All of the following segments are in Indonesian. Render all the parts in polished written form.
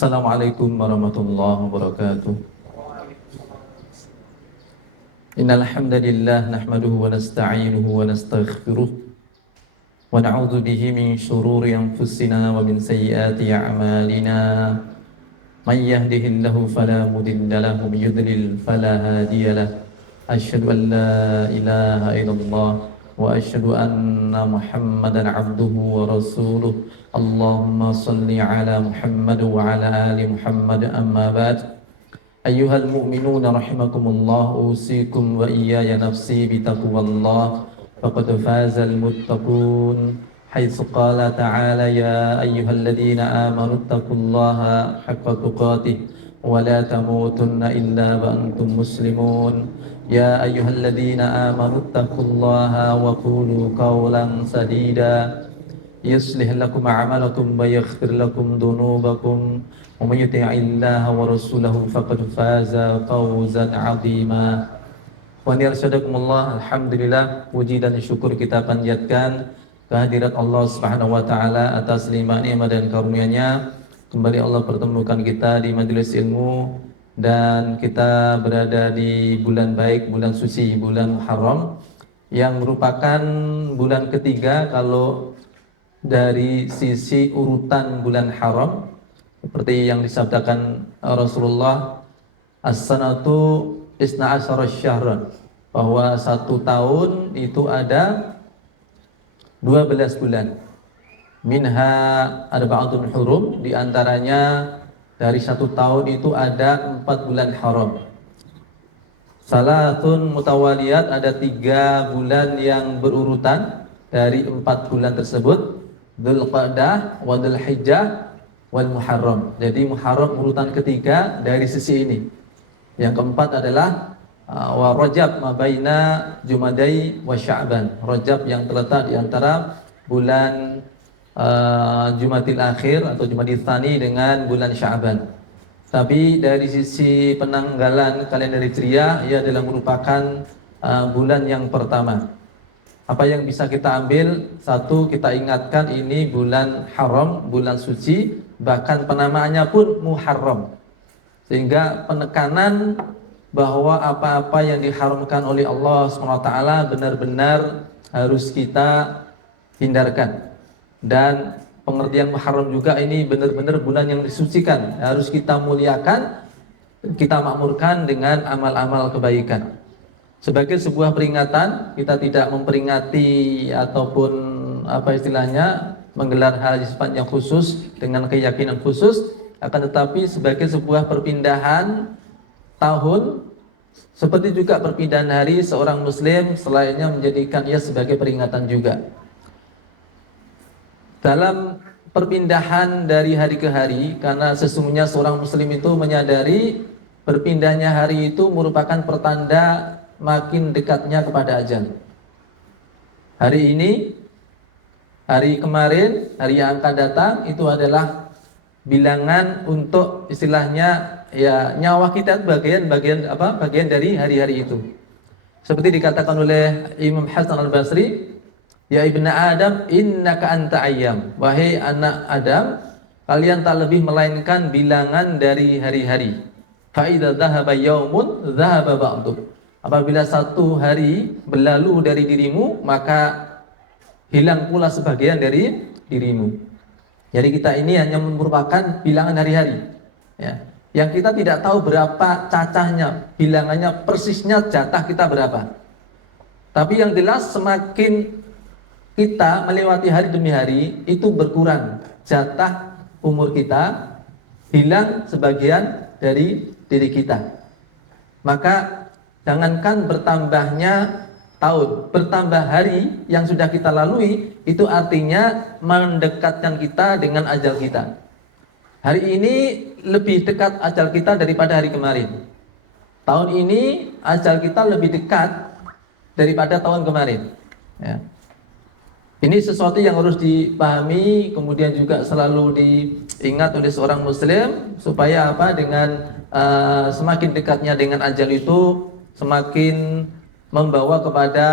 Assalamualaikum warahmatullahi wabarakatuh. Innal hamdalillah nahmaduhu wa nasta'inuhu wa nastaghfiruh wa na'udzu bihi min shururi anfusina wa min sayyiati a'malina. May yahdihillahu fala mudilla lahu wa may yudlil fala hadiya lahu. Asyhadu an la ilaha illallah wa asyhadu anna Muhammadan 'abduhu wa rasuluh. Allahumma salli ala Muhammad wa ala ali Muhammad, amma ba'd. Ayyuhal mu'minuna rahimakumullah, usikum wa iyaya nafsi bitaqwallah, faqad fazal muttaqun. Haitsu qala ta'ala ya ayyuhalladzina amanu taqullaha haqqa tuqatih wa la tamutunna illa wa antum muslimun. Ya ayyuhalladzina amanu taqullaha wa qulu qawlan sadida yuslih lakum a'malakum wa yaghfir lakum dhunubakum wa may yuti'illaha wa rasulahu faqad faza fawzan 'azima. Wa nirsyadakumullah, alhamdulillah, puji dan syukur kita panjatkan kehadirat Allah Subhanahu wa taala atas limpah nikmat dan karunia-Nya. Kembali Allah pertemukan kita di majelis ilmu dan kita berada di bulan baik, bulan suci, bulan Muharram yang merupakan bulan ketiga kalau dari sisi urutan bulan haram, seperti yang disabdakan Rasulullah, as-sanatu isna asyara syahran, bahwa satu tahun itu ada 12 bulan. Minha arba'atun hurum, diantaranya dari satu tahun itu ada 4 bulan haram. Salatun mutawaliyat, ada 3 bulan yang berurutan dari 4 bulan tersebut. Dzulqa'dah wa Dzulhijjah wal Muharram. Jadi Muharram urutan ketiga dari sisi ini. Yang keempat adalah wa Rajab ma baina Jumadai wa Sya'ban. Rajab yang terletak di antara bulan Jumadil Akhir atau Jumadil Tsani dengan bulan Sya'ban. Tapi dari sisi penanggalan kalender Hijriah, ia adalah merupakan bulan yang pertama. Apa yang bisa kita ambil? Satu, kita ingatkan ini bulan haram, bulan suci, bahkan penamaannya pun Muharram. Sehingga penekanan bahwa apa-apa yang diharamkan oleh Allah SWT benar-benar harus kita hindarkan. Dan pengertian Muharram juga ini benar-benar bulan yang disucikan, harus kita muliakan, kita makmurkan dengan amal-amal kebaikan. Sebagai sebuah peringatan, kita tidak memperingati ataupun apa istilahnya menggelar hal yang khusus dengan keyakinan khusus, akan tetapi sebagai sebuah perpindahan tahun, seperti juga perpindahan hari seorang muslim selainnya menjadikan ia sebagai peringatan juga. Dalam perpindahan dari hari ke hari, karena sesungguhnya seorang muslim itu menyadari berpindahnya hari itu merupakan pertanda makin dekatnya kepada ajal. Hari ini, hari kemarin, hari yang akan datang itu adalah bilangan untuk istilahnya ya nyawa kita, bagian dari hari-hari itu. Seperti dikatakan oleh Imam Hasan Al-Basri, ya ibnu Adam innaka anta ayyam, wahai anak Adam, kalian tak lebih melainkan bilangan dari hari-hari. Fa idza dhahaba yaumun dhahaba ba'du. Apabila satu hari berlalu dari dirimu, maka hilang pula sebagian dari dirimu. Jadi kita ini hanya merupakan bilangan hari-hari, ya. Yang kita tidak tahu berapa cacahnya, bilangannya persisnya jatah kita berapa. Tapi yang jelas semakin kita melewati hari demi hari, itu berkurang jatah umur kita, hilang sebagian dari diri kita. Maka jangankan bertambahnya tahun, bertambah hari yang sudah kita lalui, itu artinya mendekatkan kita dengan ajal kita. Hari ini lebih dekat ajal kita daripada hari kemarin. Tahun ini ajal kita lebih dekat daripada tahun kemarin, ya. Ini sesuatu yang harus dipahami, kemudian juga selalu diingat oleh seorang muslim, supaya apa? Dengan semakin dekatnya dengan ajal itu, semakin membawa kepada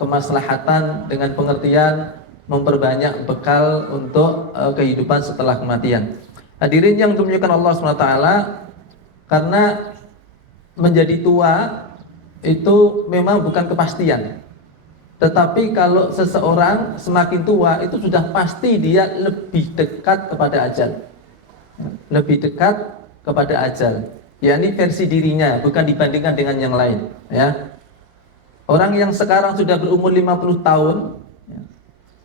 kemaslahatan dengan pengertian memperbanyak bekal untuk kehidupan setelah kematian. Hadirin yang dimuliakan Allah SWT, karena menjadi tua itu memang bukan kepastian. Tetapi kalau seseorang semakin tua itu sudah pasti dia lebih dekat kepada ajal. Lebih dekat kepada ajal. Yakni versi dirinya, bukan dibandingkan dengan yang lain, ya. Orang yang sekarang sudah berumur 50 tahun, ya,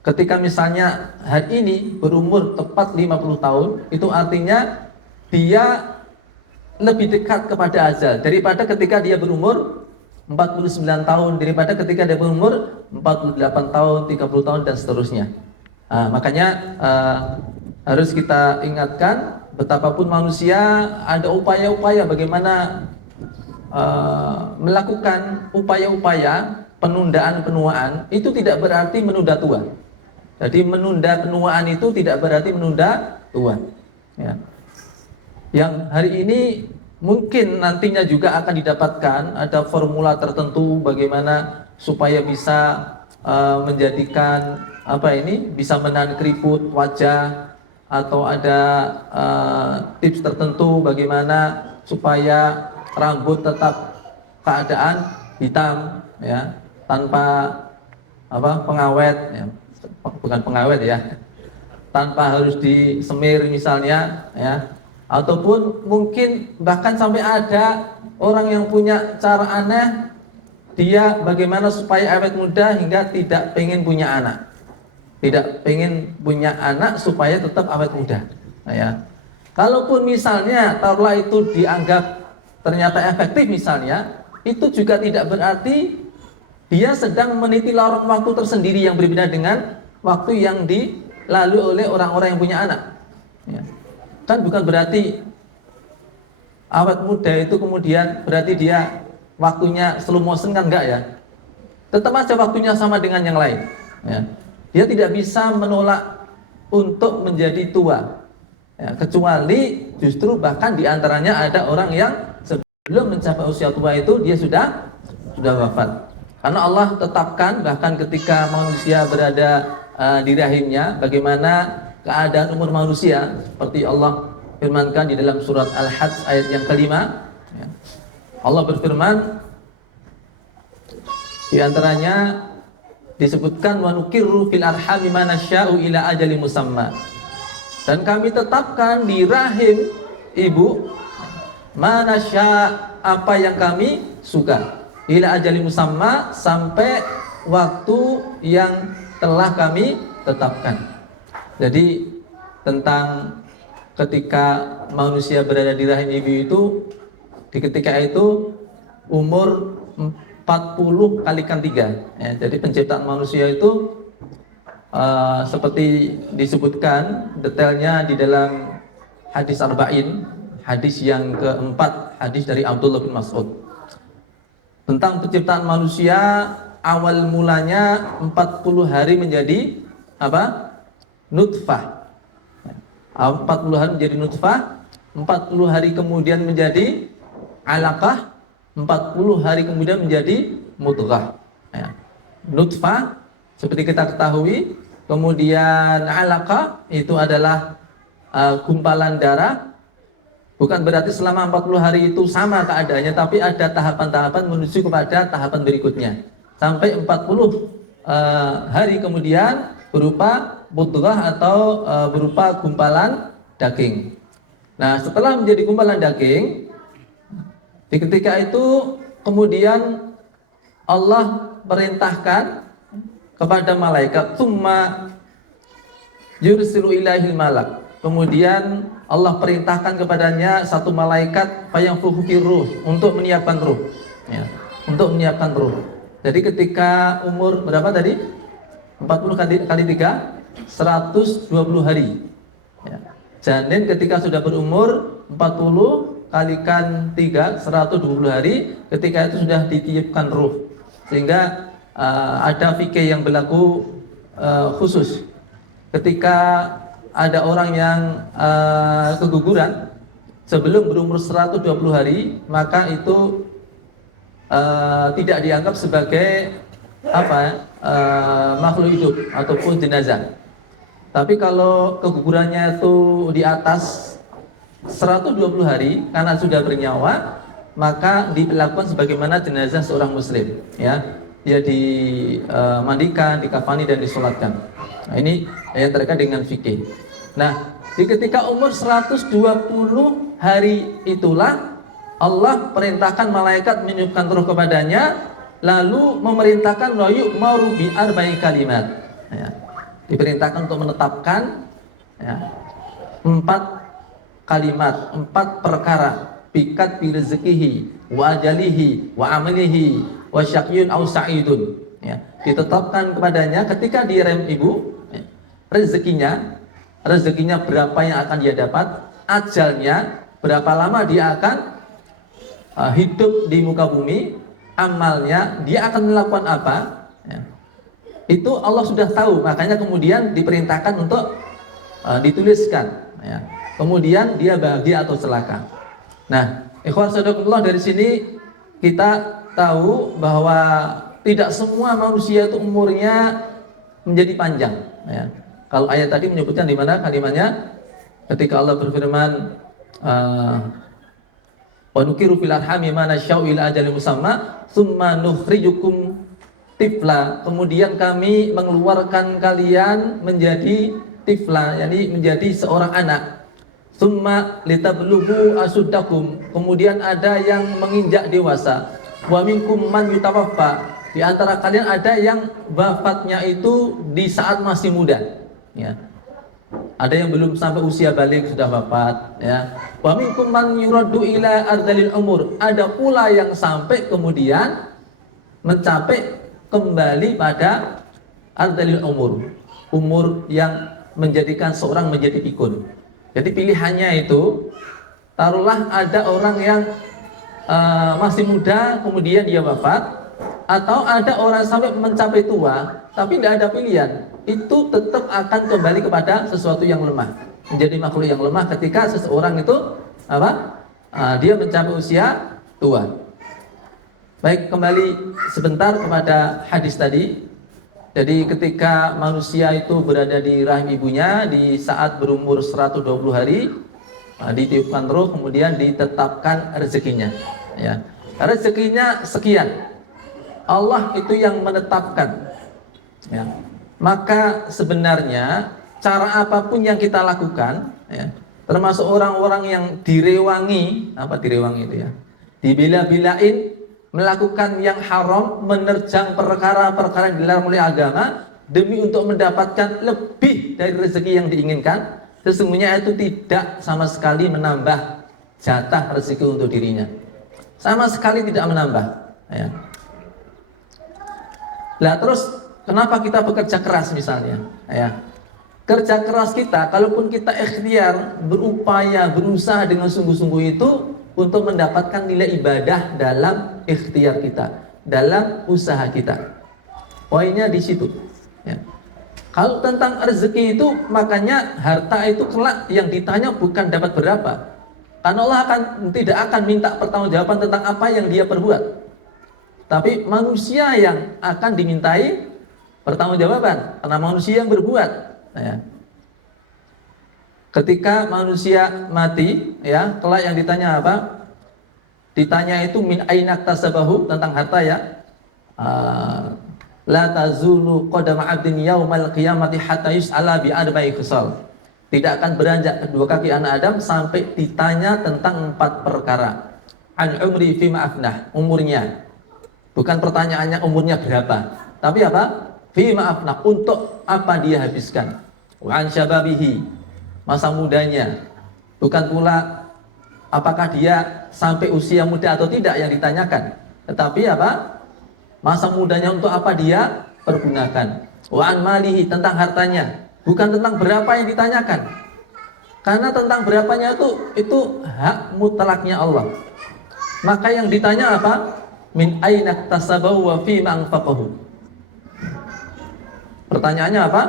ketika misalnya hari ini berumur tepat 50 tahun, itu artinya dia lebih dekat kepada ajal daripada ketika dia berumur 49 tahun, daripada ketika dia berumur 48 tahun, 30 tahun dan seterusnya. Makanya harus kita ingatkan, betapapun manusia ada upaya-upaya bagaimana melakukan upaya-upaya penundaan-penuaan, itu tidak berarti menunda tua. Jadi menunda penuaan itu tidak berarti menunda tua, ya. Yang hari ini mungkin nantinya juga akan didapatkan ada formula tertentu bagaimana supaya bisa menjadikan bisa menahan keriput wajah, atau ada tips tertentu bagaimana supaya rambut tetap keadaan hitam, ya, tanpa pengawet, ya. Bukan pengawet, ya, tanpa harus disemir misalnya, ya. Ataupun mungkin bahkan sampai ada orang yang punya cara aneh, dia bagaimana supaya awet muda hingga tidak pengen punya anak, tidak pengen punya anak supaya tetap awet muda, ya. Kalaupun misalnya taruhlah itu dianggap ternyata efektif misalnya, itu juga tidak berarti dia sedang meniti lorong waktu tersendiri yang berbeda dengan waktu yang dilalui oleh orang-orang yang punya anak, ya. Kan bukan berarti awet muda itu kemudian berarti dia waktunya slow motion, kan enggak, ya. Tetap aja waktunya sama dengan yang lain, ya. Dia tidak bisa menolak untuk menjadi tua, ya, kecuali justru bahkan diantaranya ada orang yang sebelum mencapai usia tua itu dia sudah wafat. Karena Allah tetapkan bahkan ketika manusia berada di rahimnya, bagaimana keadaan umur manusia, seperti Allah firmankan di dalam surat Al-Hajj ayat yang kelima, ya. Allah berfirman, di antaranya disebutkan wa nukirru fil arhami ma nasya'u ila ajali musamma, dan kami tetapkan di rahim ibu ma nasya', apa yang kami suka, ila ajali musamma, sampai waktu yang telah kami tetapkan. Jadi tentang ketika manusia berada di rahim ibu itu, di ketika itu umur 40 kalikan 3, ya. Jadi penciptaan manusia itu seperti disebutkan detailnya di dalam hadis arba'in, hadis yang keempat, hadis dari Abdullah bin Mas'ud, tentang penciptaan manusia. Awal mulanya 40 hari menjadi nutfah, 40 hari menjadi nutfah, 40 hari kemudian menjadi alaqah, 40 hari kemudian menjadi mudghah, ya. Nutfah seperti kita ketahui, kemudian alaqah itu adalah gumpalan darah. Bukan berarti selama 40 hari itu sama keadaannya, tapi ada tahapan-tahapan menuju kepada tahapan berikutnya, sampai 40 hari kemudian berupa mudghah atau berupa gumpalan daging. Nah, setelah menjadi gumpalan daging, di ketika itu kemudian Allah perintahkan kepada malaikat, tsumma yursilu ilaihil malak. Kemudian Allah perintahkan kepadanya satu malaikat fayanfukhu ruh, untuk menyiapkan ruh, ya, untuk menyiapkan ruh. Jadi ketika umur berapa tadi? 40 kali 3, 120 hari, ya. Janin ketika sudah berumur 40 kalikan 3, 120 hari, ketika itu sudah ditiupkan ruh. Sehingga ada fikih yang berlaku khusus. Ketika ada orang yang keguguran sebelum berumur 120 hari, maka itu tidak dianggap sebagai makhluk hidup ataupun jenazah. Tapi kalau kegugurannya itu di atas 120 hari karena sudah bernyawa, maka dilakukan sebagaimana jenazah seorang muslim, ya. Dia dimandikan, dikafani dan disolatkan. Nah, ini yang terkait dengan fikih. Nah, ketika umur 120 hari itulah Allah perintahkan malaikat meniupkan roh kepadanya, lalu memerintahkan wa yu'maru bi arba'i kalimat. Ya. Diperintahkan untuk menetapkan, ya, 4 kalimat, 4 perkara, pikat bi rezekihi wa ajalihi wa amalihi wa syakyun au sa'idun, ya. Ditetapkan kepadanya ketika di rahim ibu, ya, rezekinya berapa yang akan dia dapat, ajalnya berapa lama dia akan hidup di muka bumi, amalnya dia akan melakukan apa, ya. Itu Allah sudah tahu, makanya kemudian diperintahkan untuk dituliskan, ya. Kemudian dia bahagia atau celaka. Nah, ikhwan sadaqallah, dari sini kita tahu bahwa tidak semua manusia itu umurnya menjadi panjang, ya. Kalau ayat tadi menyebutkan di mana kalimatnya ketika Allah berfirman wa nukiru fil arhami ma nasya'u ila ajalin musamma tsumma nukhrijukum tifla, kemudian kami mengeluarkan kalian menjadi tifla, yakni menjadi seorang anak. Tsumma litablughu asuddakum, kemudian ada yang menginjak dewasa. Wa minkum man yutawaffa, di antara kalian ada yang wafatnya itu di saat masih muda, ya. Ada yang belum sampai usia balik sudah wafat, ya. Wa minkum man yuraddu ila ardalil umur, ada pula yang sampai kemudian mencapai kembali pada ardalil umur yang menjadikan seorang menjadi pikun. Jadi pilihannya itu, taruhlah ada orang yang masih muda kemudian dia wafat, atau ada orang sampai mencapai tua tapi tidak ada pilihan, itu tetap akan kembali kepada sesuatu yang lemah, menjadi makhluk yang lemah ketika seseorang itu dia mencapai usia tua. Baik, kembali sebentar kepada hadis tadi. Jadi ketika manusia itu berada di rahim ibunya di saat berumur 120 hari, ditiupkan roh, kemudian ditetapkan rezekinya, ya. Rezekinya sekian, Allah itu yang menetapkan, ya. Maka sebenarnya cara apapun yang kita lakukan, ya, termasuk orang-orang yang direwangi, itu ya, dibela-belain melakukan yang haram, menerjang perkara-perkara yang dilarang oleh agama demi untuk mendapatkan lebih dari rezeki yang diinginkan, sesungguhnya itu tidak sama sekali menambah jatah rezeki untuk dirinya, sama sekali tidak menambah, ya. Nah, terus kenapa kita bekerja keras misalnya, ya? Kerja keras kita, kalaupun kita ikhtiar, berupaya, berusaha dengan sungguh-sungguh itu untuk mendapatkan nilai ibadah dalam ikhtiar kita, dalam usaha kita. Poinnya di situ, ya. Kalau tentang rezeki itu, makanya harta itu kelak yang ditanya bukan dapat berapa, karena Allah tidak akan minta pertanggungjawaban tentang apa yang dia perbuat, tapi manusia yang akan dimintai pertanggungjawaban karena manusia yang berbuat, ya. Ketika manusia mati, ya, kelak yang ditanya apa? Ditanya itu min ainak tasabahu, tentang harta, ya. La tazulu qadama 'abdin yaumal qiyamati hatta yus'ala bi arba'i khisal. Tidak akan beranjak kedua kaki anak Adam sampai ditanya tentang 4 perkara. An umri fima afnah, umurnya. Bukan pertanyaannya umurnya berapa, tapi apa? Fima afnah, untuk apa dia habiskan. Wa an syababihi, masa mudanya. Bukan pula apakah dia sampai usia muda atau tidak yang ditanyakan, tetapi apa? Masa mudanya untuk apa dia pergunakan. Wa an malihi, tentang hartanya. Bukan tentang berapa yang ditanyakan, karena tentang berapanya itu hak mutlaknya Allah. Maka yang ditanya apa? Min aina tasabahu wa fima anfaqahu. Pertanyaannya apa?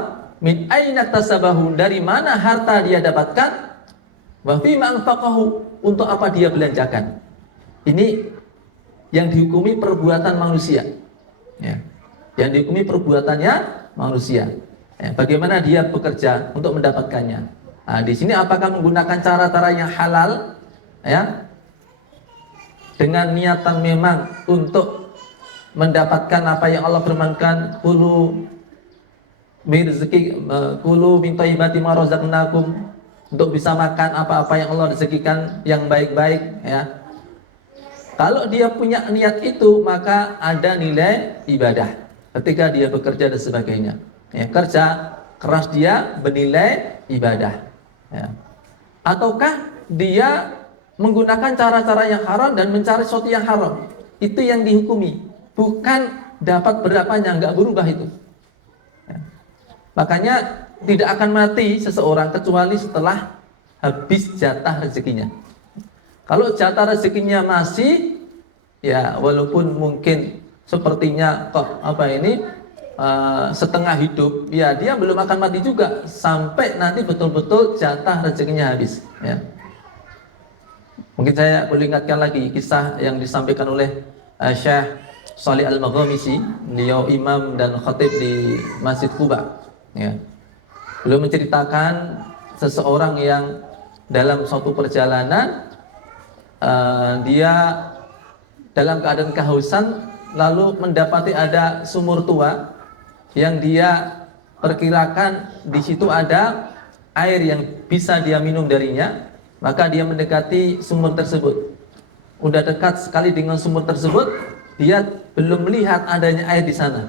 Min aina tasabahu, dari mana harta dia dapatkan, wa fima anfaqahu, untuk apa dia belanjakan. Ini yang dihukumi perbuatan manusia, ya. Yang dihukumi perbuatannya manusia, ya. Bagaimana dia bekerja untuk mendapatkannya. Nah, di sini apakah menggunakan cara-cara yang halal, ya, dengan niatan memang untuk mendapatkan apa yang Allah firmankan, kulu kulu min thayyibati ma razaqnakum, untuk bisa makan apa-apa yang Allah rezekikan yang baik-baik, ya. Kalau dia punya niat itu, maka ada nilai ibadah ketika dia bekerja dan sebagainya. Ya, kerja keras dia bernilai ibadah. Ya. Ataukah dia menggunakan cara-cara yang haram dan mencari sesuatu yang haram, itu yang dihukumi, bukan dapat berapanya, nggak berubah itu. Ya. Makanya tidak akan mati seseorang kecuali setelah habis jatah rezekinya. Kalau jatah rezekinya masih, ya walaupun mungkin sepertinya kok setengah hidup, ya dia belum akan mati juga sampai nanti betul-betul jatah rezekinya habis. Ya. Mungkin saya boleh ingatkan lagi kisah yang disampaikan oleh Syekh Shalih Al-Maghamisi, beliau imam dan khatib di Masjid Quba. Ya. Beliau menceritakan seseorang yang dalam suatu perjalanan, dia dalam keadaan kehausan, lalu mendapati ada sumur tua yang dia perkirakan di situ ada air yang bisa dia minum darinya. Maka dia mendekati sumur tersebut. Udah dekat sekali dengan sumur tersebut, dia belum melihat adanya air di sana.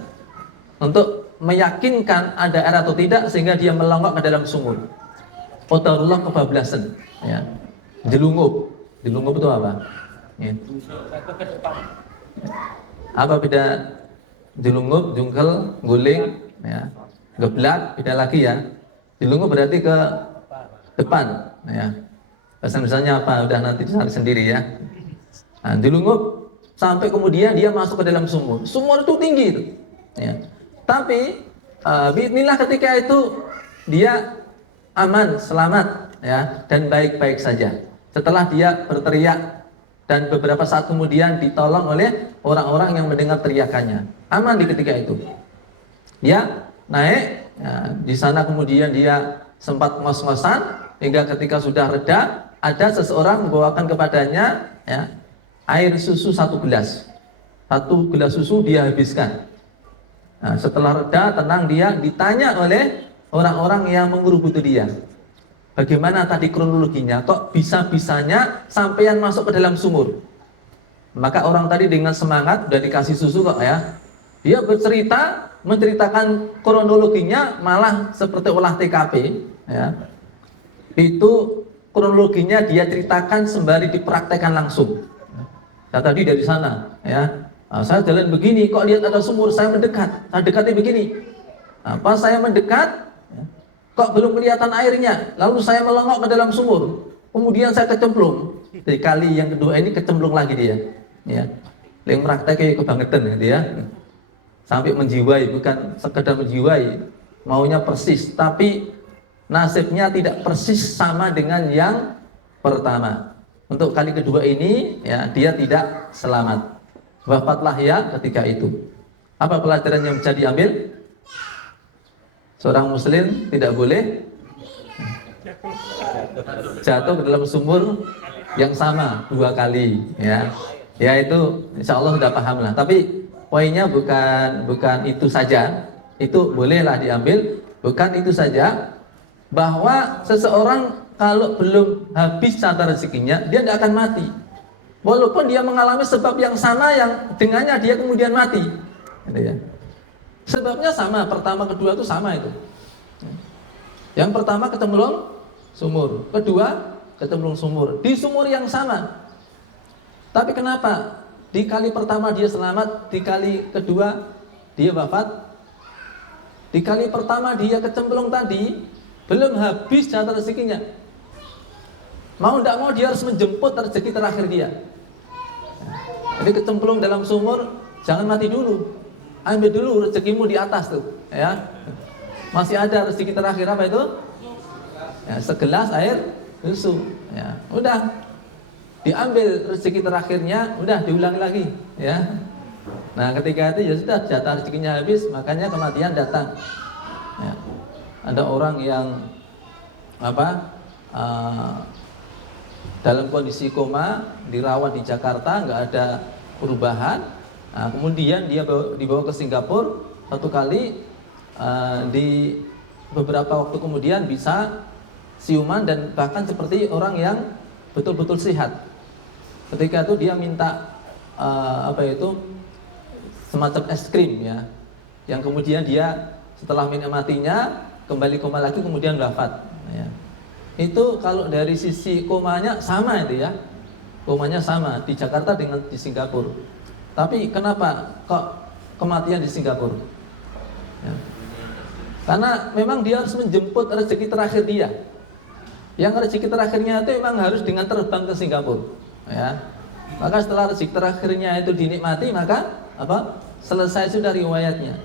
Untuk meyakinkan ada air atau tidak, sehingga dia melongok ke dalam sumur. Qadarullah kebablasan, ya. Jelungup. Jelungup itu apa? Ya. Apa beda jelungup, jungkel, guling, ya. Geblak, beda lagi, ya. Jelungup berarti ke depan, ya. Bahasa misalnya apa? Udah nanti dicari sendiri, ya. Nah, jelungup sampai kemudian dia masuk ke dalam sumur. Sumur itu tinggi itu, ya. Tapi bismillah, ketika itu dia aman, selamat, ya, dan baik-baik saja. Setelah dia berteriak dan beberapa saat kemudian ditolong oleh orang-orang yang mendengar teriakannya, aman di ketika itu. Dia naik, ya, di sana kemudian dia sempat ngos-ngosan hingga ketika sudah reda, ada seseorang membawakan kepadanya, ya, air susu 1 gelas. 1 gelas susu dia habiskan. Nah, setelah reda, tenang, dia ditanya oleh orang-orang yang mengerubuti dia. Bagaimana tadi kronologinya? Kok bisa-bisanya sampean masuk ke dalam sumur? Maka orang tadi dengan semangat, udah dikasih susu kok, ya. Dia bercerita, menceritakan kronologinya malah seperti olah TKP, ya. Itu kronologinya dia ceritakan sembari dipraktekkan langsung. Saya tadi dari sana, ya. Nah, saya jalan begini, kok lihat ada sumur, saya mendekat, saya dekati begini. Nah, pas saya mendekat, kok belum kelihatan airnya, lalu saya melongok ke dalam sumur, kemudian saya kecemplung. Di kali yang kedua ini kecemplung lagi dia, ya. Yang prakteknya kebangetan, ya. Sampai menjiwai, bukan sekedar menjiwai, maunya persis, tapi nasibnya tidak persis sama dengan yang pertama. Untuk kali kedua ini, ya, dia tidak selamat. Wafatlah ya ketika itu. Apa pelajaran yang bisa diambil? Seorang muslim tidak boleh jatuh ke dalam sumur yang sama 2 kali, ya. Ya itu insya Allah sudah paham lah. Tapi poinnya bukan itu saja. Itu bolehlah diambil. Bukan itu saja, bahwa seseorang kalau belum habis jatah rezekinya, dia tidak akan mati. Walaupun dia mengalami sebab yang sama yang dengannya dia kemudian mati, gitu, ya. Sebabnya sama, pertama kedua itu sama itu. Yang pertama kecemplung sumur, kedua kecemplung sumur, di sumur yang sama. Tapi kenapa di kali pertama dia selamat, di kali kedua dia wafat? Di kali pertama dia kecemplung tadi belum habis jatah rezekinya. Mau tidak mau dia harus menjemput rezeki terakhir dia. Jadi kecemplung dalam sumur, jangan mati dulu. Ambil dulu rezekimu di atas tuh, ya. Masih ada rezeki terakhir, apa itu? Ya, segelas air susu, ya. Udah diambil rezeki terakhirnya, udah diulangi lagi, ya. Nah, ketika itu ya sudah jatah rezekinya habis, makanya kematian datang. Ya. Ada orang yang dalam kondisi koma, dirawat di Jakarta, nggak ada perubahan. Nah, kemudian dia dibawa ke Singapura satu kali, di beberapa waktu kemudian bisa siuman dan bahkan seperti orang yang betul-betul sehat. Ketika itu dia minta semacam es krim ya, yang kemudian dia setelah menikmatinya kembali koma lagi kemudian wafat. Ya. Itu kalau dari sisi komanya sama itu ya, komanya sama di Jakarta dengan di Singapura. Tapi kenapa kok kematian di Singapura? Ya. Karena memang dia harus menjemput rezeki terakhir dia. Yang rezeki terakhirnya itu memang harus dengan terbang ke Singapura. Ya. Maka setelah rezeki terakhirnya itu dinikmati, maka selesai sudah riwayatnya.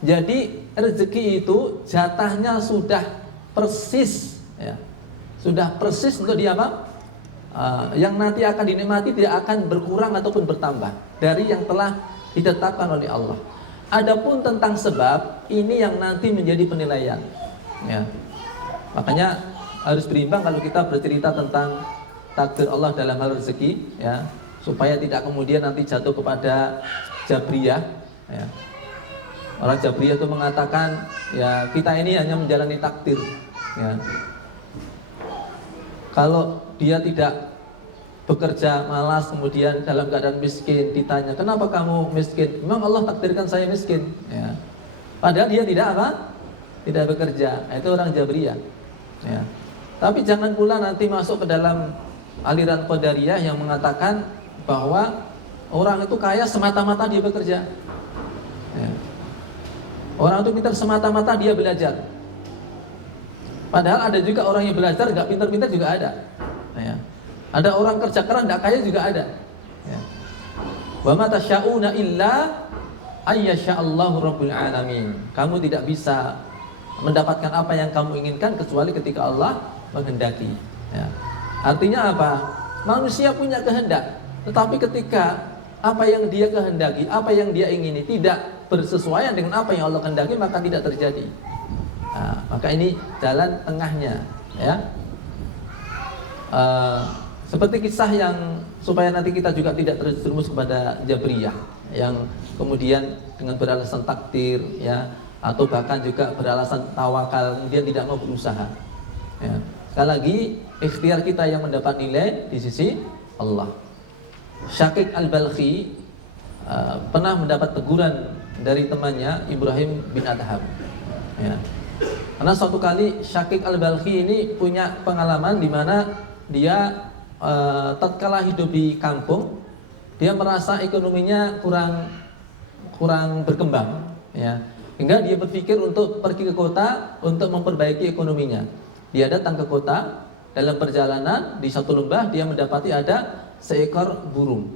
Jadi rezeki itu jatahnya sudah persis, ya. Sudah persis untuk dia yang nanti akan dinikmati tidak akan berkurang ataupun bertambah dari yang telah ditetapkan oleh Allah. Adapun tentang sebab ini yang nanti menjadi penilaian. Ya. Makanya harus berimbang kalau kita bercerita tentang takdir Allah dalam hal rezeki, ya, supaya tidak kemudian nanti jatuh kepada Jabriyah. Ya. Orang Jabriyah itu mengatakan, ya kita ini hanya menjalani takdir. Ya. Kalau dia tidak bekerja malas kemudian dalam keadaan miskin, ditanya kenapa kamu miskin? Memang Allah takdirkan saya miskin. Ya. Padahal dia tidak bekerja. Itu orang Jabriyah. Ya. Tapi jangan pula nanti masuk ke dalam aliran Qadariyah yang mengatakan bahwa orang itu kaya semata-mata dia bekerja. Ya. Orang itu pintar semata-mata dia belajar. Padahal ada juga orang yang belajar nggak pintar-pintar juga ada. Ya. Ada orang kerja keras nggak kaya juga ada. Ya. Wa ma tasya'una illa ayyasha'allahu rabbul alamin. Kamu tidak bisa mendapatkan apa yang kamu inginkan kecuali ketika Allah menghendaki. Ya. Artinya apa? Manusia punya kehendak, tetapi ketika apa yang dia kehendaki, apa yang dia ingini tidak bersesuaian dengan apa yang Allah kehendaki, maka tidak terjadi. Nah, maka ini jalan tengahnya, ya. Seperti kisah yang supaya nanti kita juga tidak terjerumus kepada Jabriyah yang kemudian dengan beralasan takdir, ya, atau bahkan juga beralasan tawakal kemudian tidak mau berusaha. Ya. Sekali lagi ikhtiar kita yang mendapat nilai di sisi Allah. Syakik Al-Balkhi pernah mendapat teguran dari temannya Ibrahim bin Adham. Ya. Karena suatu kali Syakik Al-Balkhi ini punya pengalaman di mana dia tatkala hidup di kampung, dia merasa ekonominya kurang berkembang, ya. Hingga dia berpikir untuk pergi ke kota untuk memperbaiki ekonominya. Dia datang ke kota, dalam perjalanan di satu lembah dia mendapati ada seekor burung.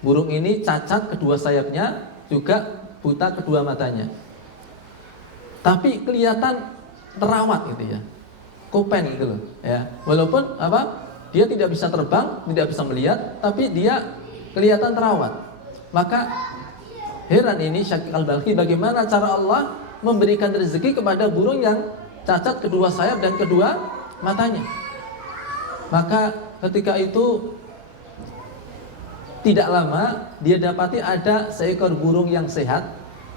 Burung ini cacat kedua sayapnya, juga buta kedua matanya. Tapi kelihatan terawat gitu ya, kopen gitu loh, ya. Walaupun dia tidak bisa terbang, tidak bisa melihat, tapi dia kelihatan terawat. Maka heran ini Syakik Al-Balkhi, bagaimana cara Allah memberikan rezeki kepada burung yang cacat kedua sayap dan kedua matanya. Maka ketika itu tidak lama dia dapati ada seekor burung yang sehat,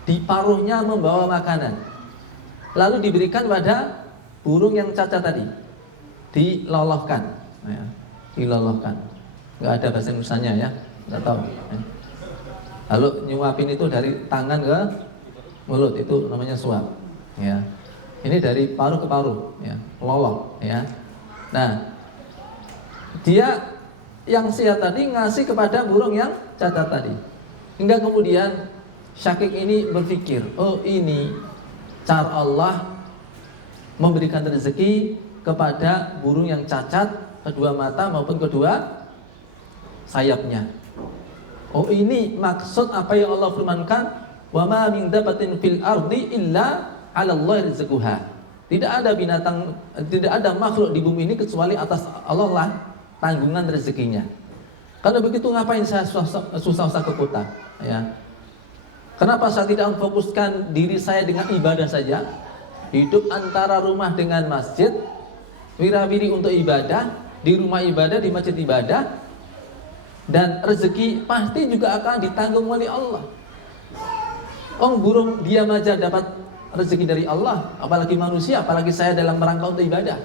di paruhnya membawa makanan. Lalu diberikan pada burung yang cacat tadi, dilolohkan, ya, dilolohkan. Nggak ada bahasa Indonesianya ya, nggak tahu. Ya. Lalu nyuapin itu dari tangan ke mulut, itu namanya suap. Ya. Ini dari paruh ke paruh, ya, loloh, ya. Nah, dia yang sehat tadi ngasih kepada burung yang cacat tadi. Hingga kemudian Syakik ini berpikir, oh ini cara Allah memberikan rezeki kepada burung yang cacat kedua mata maupun kedua sayapnya. Oh ini maksud apa yang Allah firmankan, wa ma min dabatin fil ardi illa 'ala Allah rizquha. Tidak ada binatang, tidak ada makhluk di bumi ini kecuali atas Allah lah tanggungan rezekinya. Kalau begitu ngapain saya susah-susah ke kota, ya? Kenapa saya tidak memfokuskan diri saya dengan ibadah saja? Hidup antara rumah dengan masjid, wirawiri untuk ibadah, di rumah ibadah, di masjid ibadah, dan rezeki pasti juga akan ditanggung oleh Allah. Burung diam aja dapat rezeki dari Allah, apalagi manusia, apalagi saya dalam rangka untuk ibadah.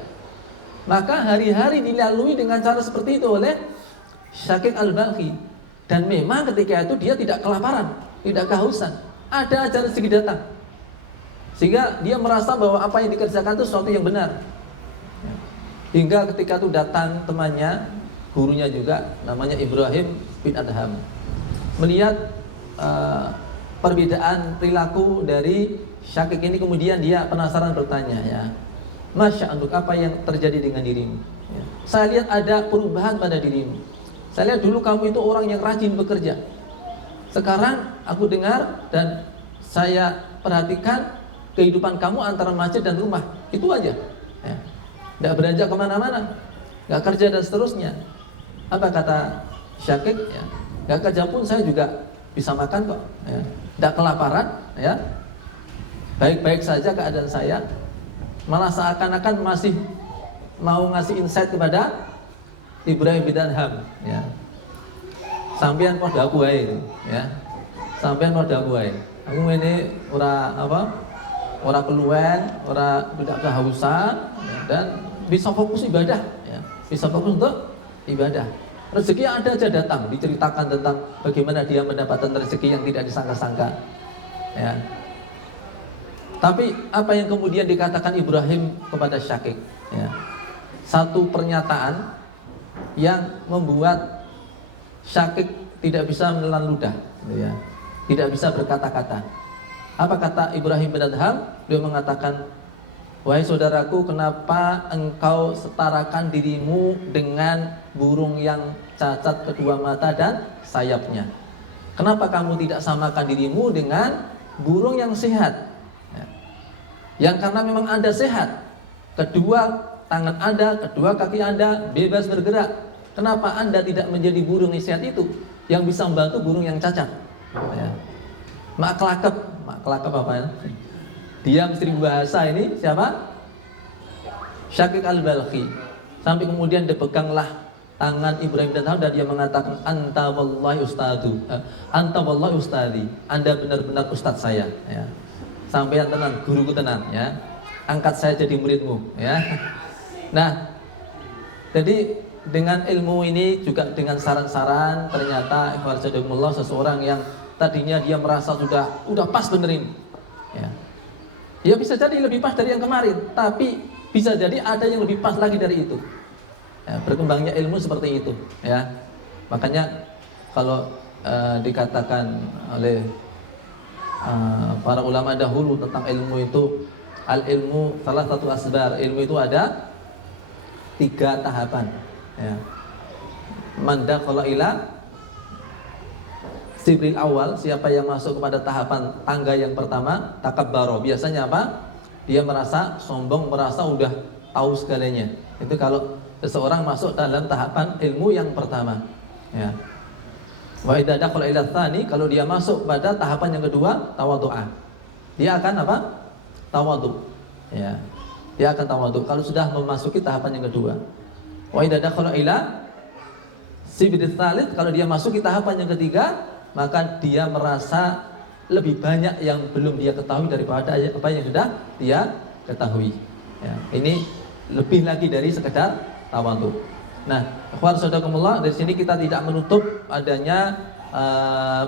Maka hari-hari dilalui dengan cara seperti itu oleh Syakik Al-Balkhi. Dan memang ketika itu dia tidak kelaparan, tidak kehausan, ada aja rezeki datang. Sehingga dia merasa bahwa apa yang dikerjakan itu sesuatu yang benar. Hingga ketika itu datang temannya, gurunya juga, namanya Ibrahim bin Adham, melihat perbedaan perilaku dari Syakik ini, kemudian dia penasaran bertanya, ya, Masya Allah, apa yang terjadi dengan dirimu? Ya, saya lihat ada perubahan pada dirimu. Saya lihat dulu kamu itu orang yang rajin bekerja. Sekarang aku dengar dan saya perhatikan kehidupan kamu antara masjid dan rumah. Itu aja. Ya. Tidak beranjak kemana-mana, nggak kerja dan seterusnya. Apa kata Syakik? Ya, nggak kerja pun saya juga bisa makan kok. Ya. Tidak kelaparan, ya. Baik-baik saja keadaan saya. Malah seakan-akan masih mau ngasih insight kepada Ibrahim bin Adham, ya. Sampean padha aku wae itu, ya. Sampean padha aku wae. Aku ini ora keluwen, ora tidak kehausan, ya, dan bisa fokus ibadah, ya. Bisa fokus untuk ibadah. Rezeki yang ada aja datang, diceritakan tentang bagaimana dia mendapatkan rezeki yang tidak disangka-sangka, ya. Tapi apa yang kemudian dikatakan Ibrahim kepada Syakik, ya, satu pernyataan yang membuat Syakik tidak bisa menelan ludah, ya, tidak bisa berkata-kata. Apa kata Ibrahim bin Adham? Dia mengatakan, wahai saudaraku, kenapa engkau setarakan dirimu dengan burung yang cacat kedua mata dan sayapnya? Kenapa kamu tidak samakan dirimu dengan burung yang sehat? Yang karena memang Anda sehat, kedua tangan Anda, kedua kaki Anda bebas bergerak. Kenapa Anda tidak menjadi burung yang sehat itu, yang bisa membantu burung yang cacat? Ya. Mak kelakep apa ya? Diam seribu bahasa ini siapa? Syakik Al-Balkhi. Sampai kemudian dipeganglah tangan Ibrahim dan dia mengatakan, anta wallahi ustadu, anta wallahi ustadi, Anda benar-benar ustadz saya, ya. Sampean tenang, guruku tenang, ya. Angkat saya jadi muridmu, ya. Nah, jadi dengan ilmu ini juga dengan saran-saran, ternyata ikhwanullah seseorang yang tadinya dia merasa udah pas bener ini, ya. Ya bisa jadi lebih pas dari yang kemarin, tapi bisa jadi ada yang lebih pas lagi dari itu. Ya, berkembangnya ilmu seperti itu, ya. Makanya kalau dikatakan oleh para ulama dahulu tentang ilmu itu, al-ilmu salah satu asbar, ilmu itu ada 3 tahapan, ya. Man dakhala ila sibril awal, siapa yang masuk kepada tahapan tangga yang pertama, takabbaro. Biasanya apa? Dia merasa sombong, merasa udah tahu segalanya. Itu kalau seseorang masuk dalam tahapan ilmu yang pertama, ya. Wa idza dakhala ila tsani, kalau dia masuk pada tahapan yang kedua, tawadhu'an. Dia akan apa? Tawadhu. Ya. Dia akan tawadhu kalau sudah memasuki tahapan yang kedua. Wa idza dakhala ila sibrid tsalits, kalau dia masuki tahapan yang ketiga, maka dia merasa lebih banyak yang belum dia ketahui daripada apa yang sudah dia ketahui. Ya. Ini lebih lagi dari sekedar tawadhu. Nah, ikhwan saudarakumullah, dari sini kita tidak menutup adanya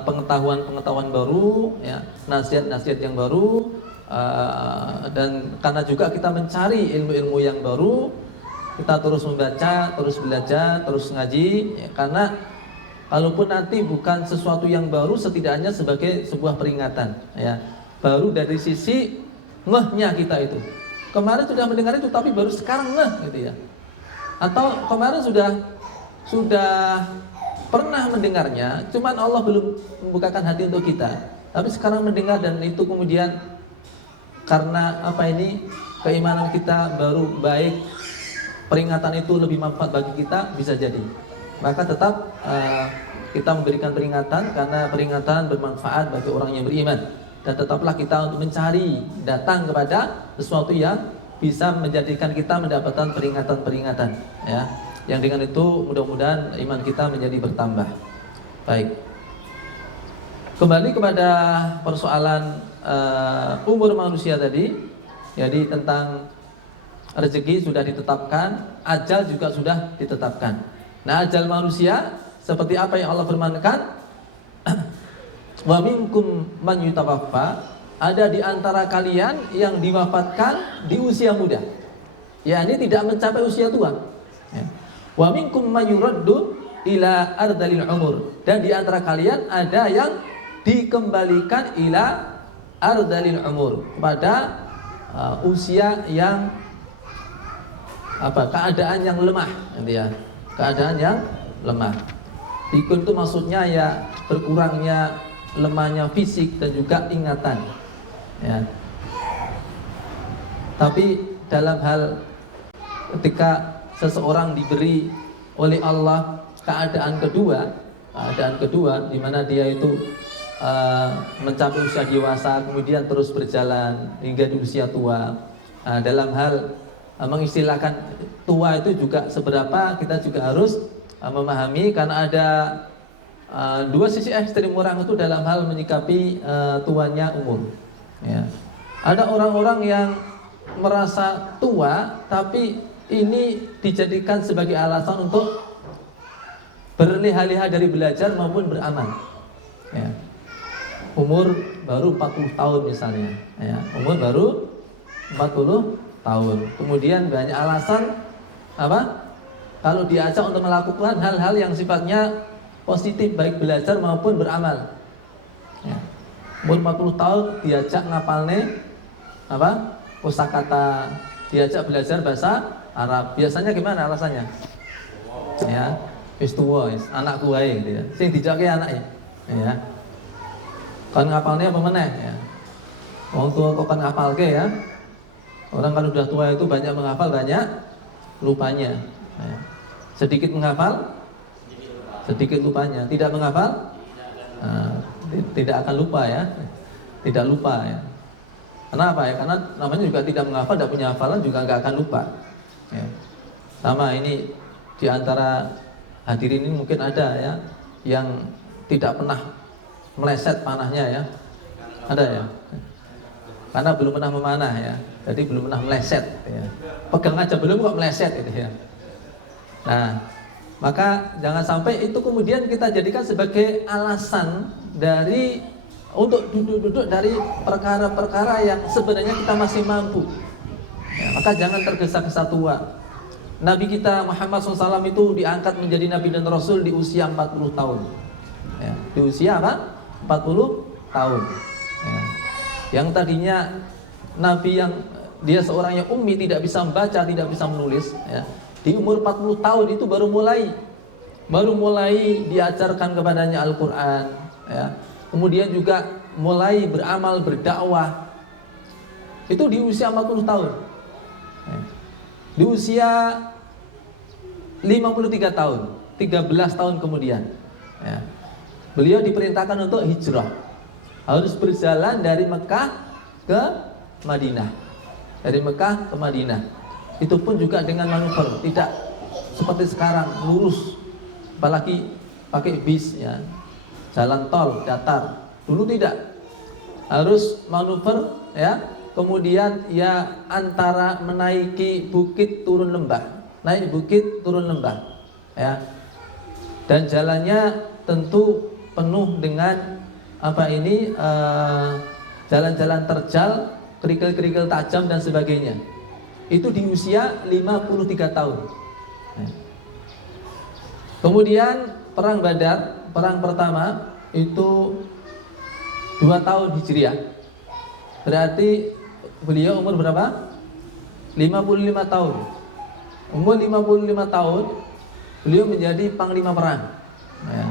pengetahuan-pengetahuan baru, ya, nasihat-nasihat yang baru, dan karena juga kita mencari ilmu-ilmu yang baru, kita terus membaca, terus belajar, terus ngaji, ya, karena kalaupun nanti bukan sesuatu yang baru, setidaknya sebagai sebuah peringatan, ya, baru dari sisi ngehnya kita itu. Kemarin sudah mendengar itu, tapi baru sekarang ngeh, gitu ya. Atau kemarin sudah pernah mendengarnya, cuman Allah belum membukakan hati untuk kita. Tapi sekarang mendengar dan itu kemudian karena keimanan kita baru baik, peringatan itu lebih manfaat bagi kita, bisa jadi. Maka tetap kita memberikan peringatan karena peringatan bermanfaat bagi orang yang beriman. Dan tetaplah kita untuk mencari, datang kepada sesuatu yang bisa menjadikan kita mendapatkan peringatan-peringatan, ya. Yang dengan itu mudah-mudahan iman kita menjadi bertambah. Baik. Kembali kepada persoalan umur manusia tadi, jadi tentang rezeki sudah ditetapkan, ajal juga sudah ditetapkan. Nah, ajal manusia seperti apa yang Allah firmankan, wa minkum man yutawaffa, ada di antara kalian yang diwafatkan di usia muda, yakni tidak mencapai usia tua. Wa minkum man yuraddu ila ardalil umur, dan di antara kalian ada yang dikembalikan ila ardalil umur, kepada usia yang keadaan yang lemah, ya. Keadaan yang lemah. Pikun itu maksudnya ya berkurangnya, lemahnya fisik dan juga ingatan, ya. Tapi dalam hal ketika seseorang diberi oleh Allah keadaan kedua di mana dia itu mencapai usia dewasa, kemudian terus berjalan hingga di usia tua. Dalam hal mengistilahkan tua itu juga seberapa, kita juga harus memahami, karena ada dua sisi ekstrim orang itu dalam hal menyikapi tuanya umur, ya. Ada orang-orang yang merasa tua tapi ini dijadikan sebagai alasan untuk berleha-leha dari belajar maupun beramal, ya. Umur baru 40 tahun misalnya, ya. Umur baru 40 tahun. Kemudian banyak alasan kalau diajak untuk melakukan hal-hal yang sifatnya positif, baik belajar maupun beramal, ya. Umur 40 tahun diajak ngapalne kosakata, diajak belajar bahasa Arab. Biasanya gimana alasannya? Ya, wis tuwa, anakku wae gitu ya. Sing dijake anake, ya. Kan ngapalne apa meneh, ya. Wong tua kok kan ngapalke, ya. Orang kalau sudah tua itu banyak menghafal, banyak lupanya, ya. Sedikit menghafal, sedikit lupanya. Tidak menghafal, tidak akan lupa, ya. Tidak lupa, ya. Kenapa, ya? Karena namanya juga tidak menghafal, tidak punya hafalan juga nggak akan lupa, ya. Sama ini di antara hadirin ini mungkin ada, ya, yang tidak pernah meleset panahnya, ya. Ada, ya. Karena belum pernah memanah, ya. Jadi belum pernah meleset, ya. Pegang aja belum kok meleset gitu, ya. Nah, maka jangan sampai itu kemudian kita jadikan sebagai alasan untuk duduk-duduk dari perkara-perkara yang sebenarnya kita masih mampu, ya. Maka jangan tergesa-gesa tua. Nabi kita Muhammad SAW itu diangkat menjadi Nabi dan Rasul di usia 40 tahun, ya. Di usia 40 tahun, ya. Yang tadinya Nabi yang dia seorang yang ummi, tidak bisa membaca, tidak bisa menulis, ya. Di umur 40 tahun itu baru mulai diajarkan kepadanya Al-Quran, ya. Kemudian juga mulai beramal, berdakwah. Itu di usia 40 tahun, ya. Di usia 53 tahun, 13 tahun kemudian, ya, beliau diperintahkan untuk hijrah. Harus berjalan dari Mekah ke Madinah. Dari Mekah ke Madinah. Itu pun juga dengan manuver, tidak seperti sekarang lurus, apalagi pakai bis, ya. Jalan tol datar. Dulu tidak. Harus manuver, ya. Kemudian ya antara menaiki bukit turun lembah, naik bukit turun lembah, ya. Dan jalannya tentu penuh dengan jalan-jalan terjal, kerikil-kerikil tajam dan sebagainya. Itu di usia 53 tahun. Kemudian perang Badar, perang pertama itu 2 tahun Hijriah. Berarti beliau umur berapa? 55 tahun. Umur 55 tahun beliau menjadi panglima perang, ya.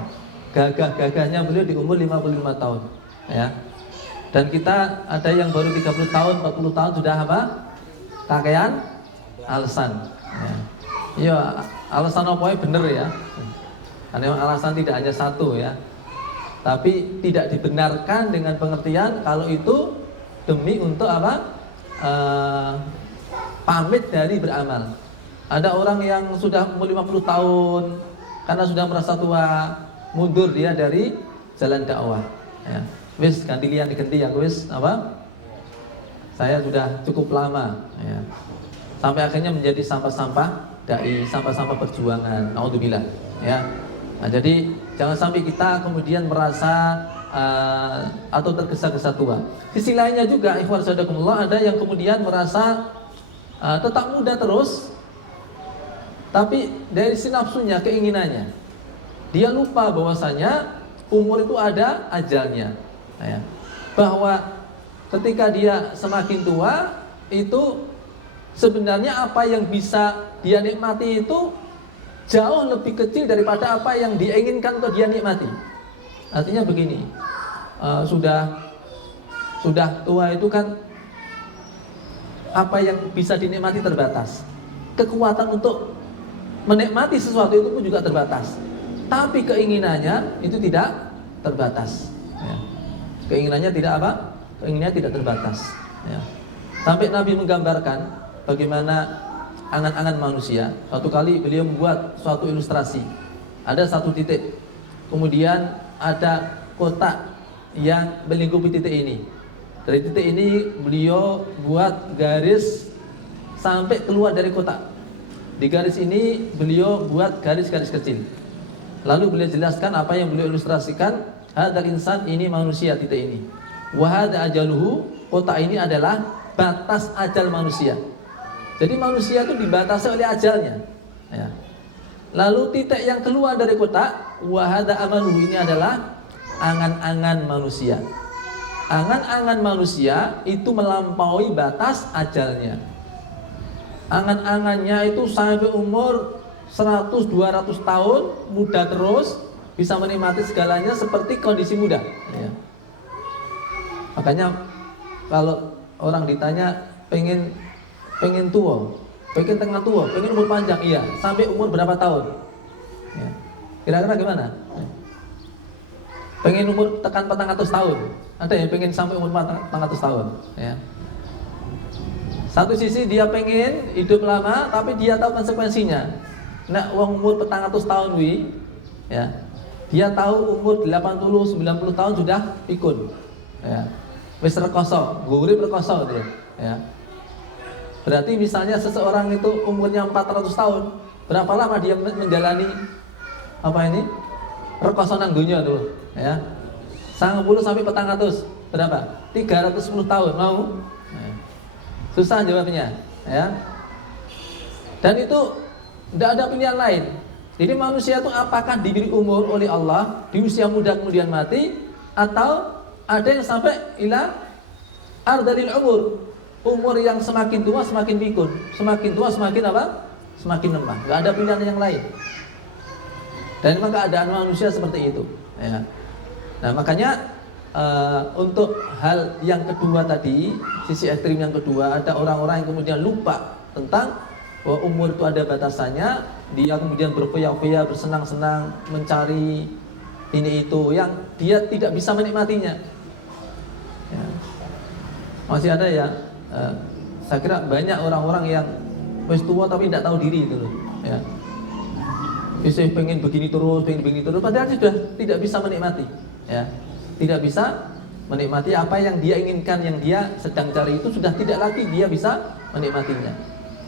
Gagah-gagahnya beliau di umur 55 tahun, ya. Dan kita ada yang baru 30 tahun, 40 tahun sudah kakean alasan, ya. Iya, alasan apa bener, ya. Karena alasan tidak hanya satu, ya. Tapi tidak dibenarkan dengan pengertian kalau itu demi untuk pamit dari beramal. Ada orang yang sudah umur 50 tahun karena sudah merasa tua, mundur dia dari jalan dakwah. Ya. Wis ganti lian diganti ya, wis apa? Saya sudah cukup lama. Ya. Sampai akhirnya menjadi sampah-sampah dai, sampah-sampah perjuangan. Naudzubillah. Ya. Nah, jadi jangan sampai kita kemudian merasa atau tergesa-gesa tua. Sisi lainnya juga, ikhwan sadakumullah, ada yang kemudian merasa tetap muda terus, tapi dari si nafsunya, keinginannya, dia lupa bahwasanya umur itu ada ajalnya. Ya. Bahwa ketika dia semakin tua, itu sebenarnya apa yang bisa dia nikmati itu jauh lebih kecil daripada apa yang dia inginkan untuk dia nikmati. Artinya begini, sudah tua itu kan apa yang bisa dinikmati terbatas. Kekuatan untuk menikmati sesuatu itu pun juga terbatas. Tapi keinginannya itu tidak terbatas. Ya. Keinginannya tidak apa? Keinginannya tidak terbatas. Ya. Sampai Nabi menggambarkan bagaimana angan-angan manusia. Suatu kali beliau membuat suatu ilustrasi. Ada satu titik, kemudian ada kotak yang melingkupi titik ini. Dari titik ini beliau buat garis sampai keluar dari kotak. Di garis ini beliau buat garis-garis kecil. Lalu beliau jelaskan apa yang beliau ilustrasikan. Hadzal insan, ini manusia, titik ini. Wa hadza ajaluhu, kotak ini adalah batas ajal manusia. Jadi manusia itu dibatasi oleh ajalnya. Ya. Lalu titik yang keluar dari kotak, wa hadza amaluhu, ini adalah angan-angan manusia. Angan-angan manusia itu melampaui batas ajalnya. Angan-angannya itu sampai umur 100-200 tahun, muda terus, bisa menikmati segalanya seperti kondisi muda. Ya. Makanya kalau orang ditanya pengen tua, pengen tengah tua, pengen umur panjang, iya. Sampai umur berapa tahun? Ya. Kira-kira gimana? Ya. Pengen umur tekan 400 tahun. Ada yang pengen sampai umur 400 tahun. Ya. Satu sisi dia pengen hidup lama, tapi dia tahu konsekuensinya. Nah, uang umur 400 tahun ya, dia tahu umur 80-90 tahun sudah pikun. Ya. Wis rekoso, gurih rekoso dia. Ya. Berarti misalnya seseorang itu umurnya 400 tahun, berapa lama dia menjalani apa ini? Rekoso nang dunya tuh, ya. 90 sampai 400, berapa? 310 tahun, mau? Ya. Susah jawabnya, ya. Dan itu tidak ada pilihan lain. Jadi manusia itu apakah diberi umur oleh Allah di usia muda kemudian mati, atau ada yang sampai ila ardalil umur yang semakin tua semakin pikun, semakin tua semakin apa? Semakin lemah. Gak ada pilihan yang lain. Dan memang keadaan manusia seperti itu. Ya. Nah makanya untuk hal yang kedua tadi, sisi ekstrim yang kedua, ada orang-orang yang kemudian lupa tentang bahwa umur itu ada batasannya. Dia kemudian berfoya-foya, bersenang-senang, mencari ini itu yang dia tidak bisa menikmatinya. Ya. Masih ada ya, saya kira banyak orang-orang yang wis tua tapi tidak tahu diri itu loh. Ya. Bisa pengen begini terus, padahal sudah tidak bisa menikmati. Ya. Tidak bisa menikmati apa yang dia inginkan, yang dia sedang cari itu sudah tidak lagi dia bisa menikmatinya.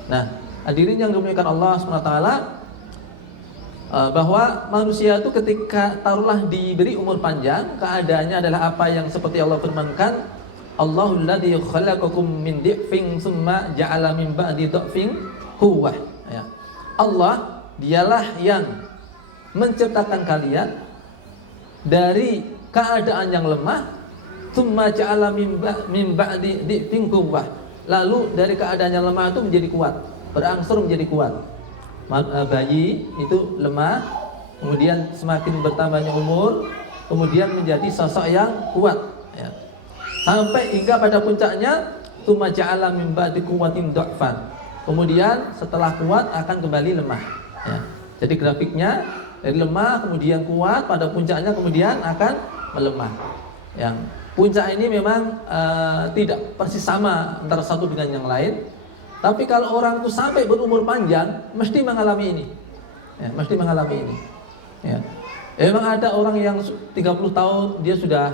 Nah, hadirin yang dimuliakan Allah SWT, bahwa manusia itu ketika taruhlah diberi umur panjang, keadaannya adalah apa yang seperti Allah firmankan, Allahul ladzi khalaqakum min dhifin tsumma ja'ala min ba'di dhifin quwwah. Ya. Allah dialah yang menciptakan kalian dari keadaan yang lemah, tsumma ja'ala min ba'di dhifin quwwah. Lalu dari keadaan yang lemah itu menjadi kuat, berangsur menjadi kuat. Bayi itu lemah, kemudian semakin bertambahnya umur, kemudian menjadi sosok yang kuat. Ya. Sampai hingga pada puncaknya tsumma ja'ala min ba'di quwwatin dha'fan. Kemudian setelah kuat akan kembali lemah. Ya. Jadi grafiknya dari lemah kemudian kuat, pada puncaknya kemudian akan melemah. Yang puncak ini memang tidak persis sama antara satu dengan yang lain. Tapi kalau orang itu sampai berumur panjang, mesti mengalami ini. Ya, mesti mengalami ini. Ya. Memang ada orang yang 30 tahun dia sudah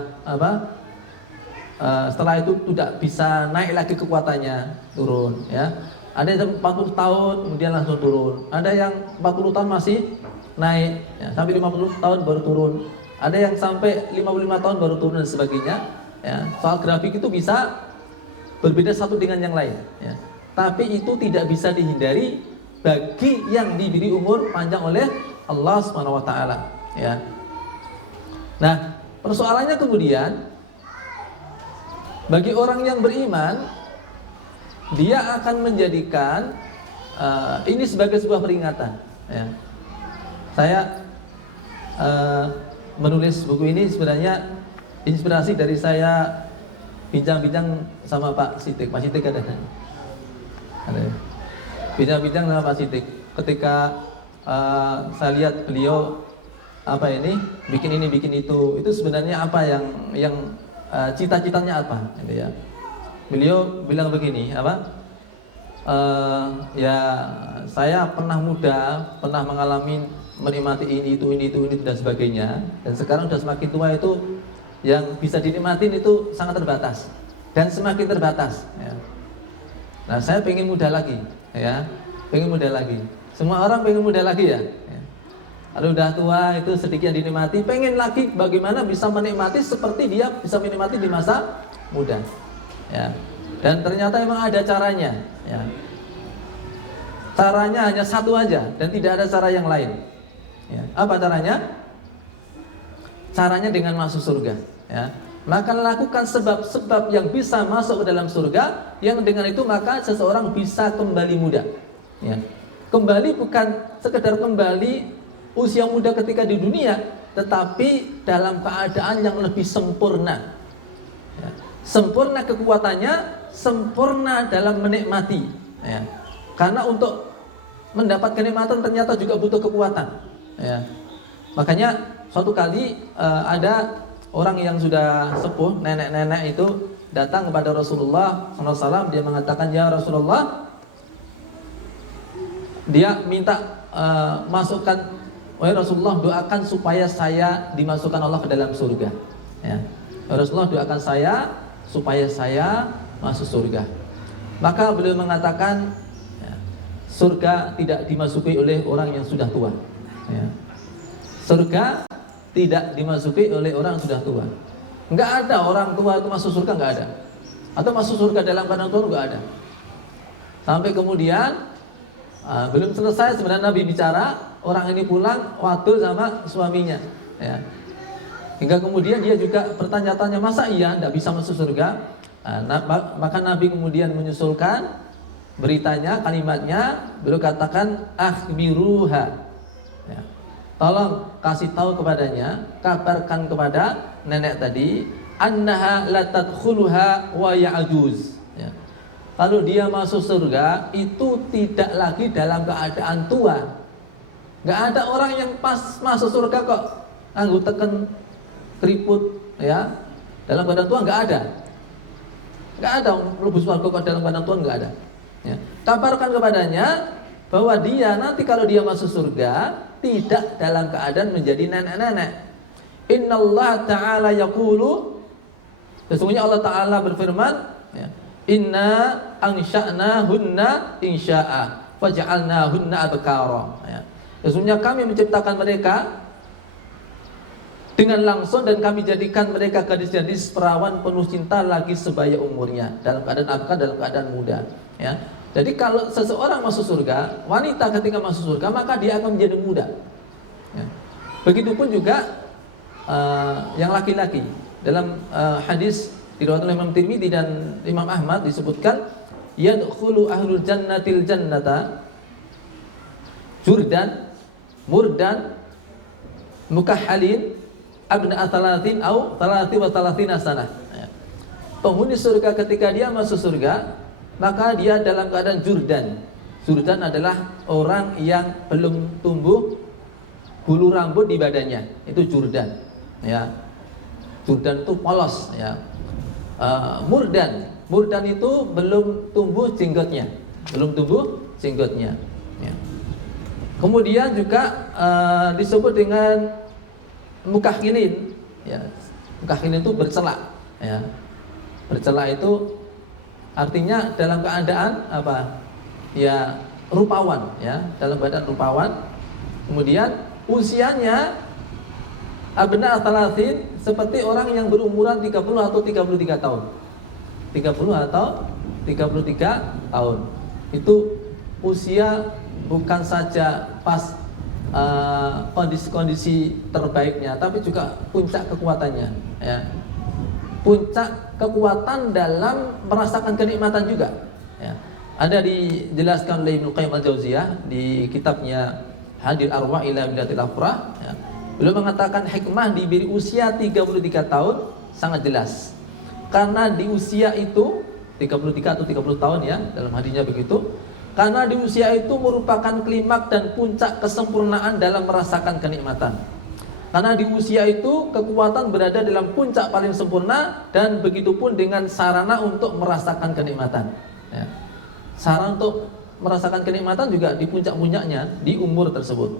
setelah itu tidak bisa naik lagi kekuatannya, turun ya. Ada yang 40 tahun kemudian langsung turun. Ada yang 40 tahun masih naik ya, sampai 50 tahun baru turun. Ada yang sampai 55 tahun baru turun dan sebagainya ya. Soal grafik itu bisa berbeda satu dengan yang lain ya. Tapi itu tidak bisa dihindari bagi yang diberi umur panjang oleh Allah Subhanahu wa taala ya. Nah, persoalannya kemudian bagi orang yang beriman, dia akan menjadikan ini sebagai sebuah peringatan. Ya. Saya menulis buku ini sebenarnya inspirasi dari saya bincang-bincang sama Pak Sidik. Pak Sidik ada? Bincang-bincang sama Pak Sidik. Ketika saya lihat beliau bikin ini, bikin itu sebenarnya apa yang cita-citanya apa, gitu ya. Beliau bilang begini, ya saya pernah muda, pernah mengalami menikmati ini itu dan sebagainya, dan sekarang sudah semakin tua itu yang bisa dinikmatin itu sangat terbatas dan semakin terbatas. Ya. Nah saya pengen muda lagi, ya, pengen muda lagi. Semua orang pengen muda lagi ya. Kalau udah tua itu sedikit yang dinikmati, pengen lagi bagaimana bisa menikmati seperti dia bisa menikmati di masa muda. Ya. Dan ternyata memang ada caranya. Ya. Caranya hanya satu aja dan tidak ada cara yang lain. Ya. Apa caranya? Caranya dengan masuk surga. Ya. Maka lakukan sebab-sebab yang bisa masuk ke dalam surga, yang dengan itu maka seseorang bisa kembali muda. Ya. Kembali bukan sekedar kembali usia muda ketika di dunia, tetapi dalam keadaan yang lebih sempurna ya. Sempurna kekuatannya, sempurna dalam menikmati ya. Karena untuk mendapat kenikmatan ternyata juga butuh kekuatan ya. Makanya suatu kali ada orang yang sudah sepuh, nenek-nenek itu datang kepada Rasulullah SAW. Dia mengatakan, ya Rasulullah, dia minta masukkan, wahai Rasulullah, doakan supaya saya dimasukkan Allah ke dalam surga. Ya. Rasulullah, doakan saya supaya saya masuk surga. Maka beliau mengatakan, ya, surga tidak dimasuki oleh orang yang sudah tua. Ya. Surga tidak dimasuki oleh orang yang sudah tua. Enggak ada orang tua itu masuk surga, enggak ada. Atau masuk surga dalam keadaan tua, enggak ada. Sampai kemudian belum selesai sebenarnya Nabi bicara, orang ini pulang wadul sama suaminya ya. Hingga kemudian dia juga bertanya-tanya, masa iya tidak bisa masuk surga? Maka Nabi kemudian menyusulkan beritanya, kalimatnya, beliau katakan akhbiruha ya. Tolong kasih tahu kepadanya, kabarkan kepada nenek tadi, annaha la tadkhuluha wa ya'juz ya. Kalau dia masuk surga itu tidak lagi dalam keadaan tua. Gak ada orang yang pas masuk surga kok nganggo teken keriput ya. Dalam keadaan tua gak ada. Gak ada mlebu surga kok dalam keadaan tua, gak ada. Ya. Kabarkan kepadanya bahwa dia nanti kalau dia masuk surga tidak dalam keadaan menjadi nenek-nenek. Innallaha ta'ala yaqulu, sesungguhnya Allah Ta'ala berfirman ya, inna ansha'nahunna insya'a faja'alnahunna abkara ya. Sesungguhnya kami menciptakan mereka dengan langsung dan kami jadikan mereka gadis-gadis perawan penuh cinta lagi sebaya umurnya, dalam keadaan abkar, dalam keadaan muda ya. Jadi kalau seseorang masuk surga, wanita ketika masuk surga maka dia akan menjadi muda ya. Begitupun juga yang laki-laki. Dalam hadis diriwayatkan oleh Imam Tirmidzi dan Imam Ahmad disebutkan, yadkhulu ahlul jannatil jannata jurdan murdan mukahhalin abna atalatin au talati wa talatina sanah. Penghuni surga ketika dia masuk surga maka dia dalam keadaan jurdan. Jurdan adalah orang yang belum tumbuh bulu rambut di badannya, itu jurdan ya. Jurdan itu polos ya. Murdan itu belum tumbuh jenggotnya belum tumbuh jenggotnya. Ya. Kemudian juga disebut dengan mukahhinin. Ya. Mukahhinin itu bercelak. Ya. Bercelak itu artinya dalam keadaan apa? Ya, rupawan. Ya, dalam keadaan rupawan. Kemudian usianya abna talatin, seperti orang yang berumuran 30 atau 33 tahun. 30 atau 33 tahun. Itu usia bukan saja pas kondisi-kondisi terbaiknya, tapi juga puncak kekuatannya, ya. Puncak kekuatan dalam merasakan kenikmatan juga, ya. Ada dijelaskan oleh Ibnu Qayyim al-Jauziyah di kitabnya Hadil Arwah ila Bidatil Afrah, ya. Beliau mengatakan hikmah diberi usia 33 tahun sangat jelas. Karena di usia itu 33 atau 30 tahun, ya, dalam hadisnya begitu. Karena di usia itu merupakan klimaks dan puncak kesempurnaan dalam merasakan kenikmatan. Karena di usia itu kekuatan berada dalam puncak paling sempurna, dan begitu pun dengan sarana untuk merasakan kenikmatan, ya. Sarana untuk merasakan kenikmatan juga di puncak-puncaknya di umur tersebut.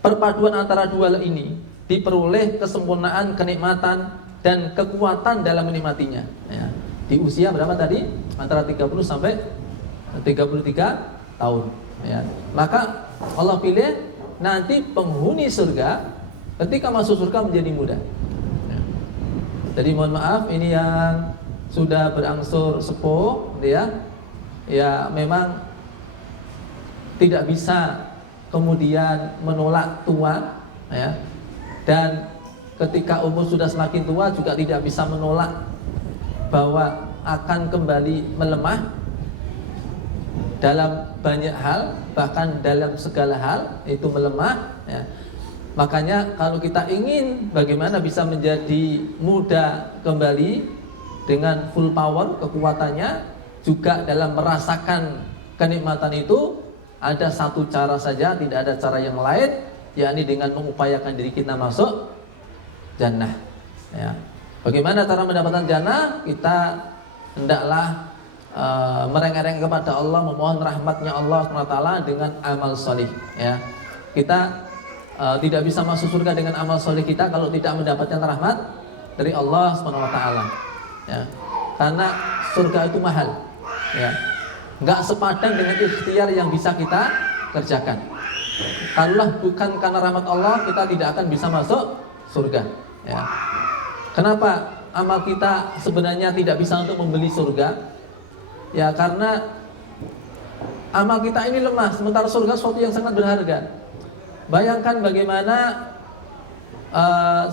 Perpaduan antara dua ini diperoleh kesempurnaan kenikmatan dan kekuatan dalam menikmatinya, ya. Di usia berapa tadi? Antara 30 sampai 33 tahun, ya. Maka Allah pilih nanti penghuni surga ketika masuk surga menjadi muda, ya. Jadi mohon maaf, ini yang sudah berangsur sepuh, ya, ya memang tidak bisa kemudian menolak tua, ya. Dan ketika umur sudah semakin tua juga tidak bisa menolak bahwa akan kembali melemah dalam banyak hal, bahkan dalam segala hal itu melemah, ya. Makanya kalau kita ingin bagaimana bisa menjadi muda kembali dengan full power kekuatannya, juga dalam merasakan kenikmatan itu, ada satu cara saja, tidak ada cara yang lain, yakni dengan mengupayakan diri kita masuk jannah, ya. Bagaimana cara mendapatkan jannah? Kita hendaklah merengek-rengek kepada Allah, memohon rahmatnya Allah SWT dengan amal solih, ya. Kita tidak bisa masuk surga dengan amal solih kita kalau tidak mendapatkan rahmat dari Allah SWT, ya. Karena surga itu mahal, ya. Nggak sepadan dengan ikhtiar yang bisa kita kerjakan. Kalau bukan karena rahmat Allah, kita tidak akan bisa masuk surga, ya. Kenapa amal kita sebenarnya tidak bisa untuk membeli surga? Ya karena amal kita ini lemah, sementara surga sesuatu yang sangat berharga. Bayangkan bagaimana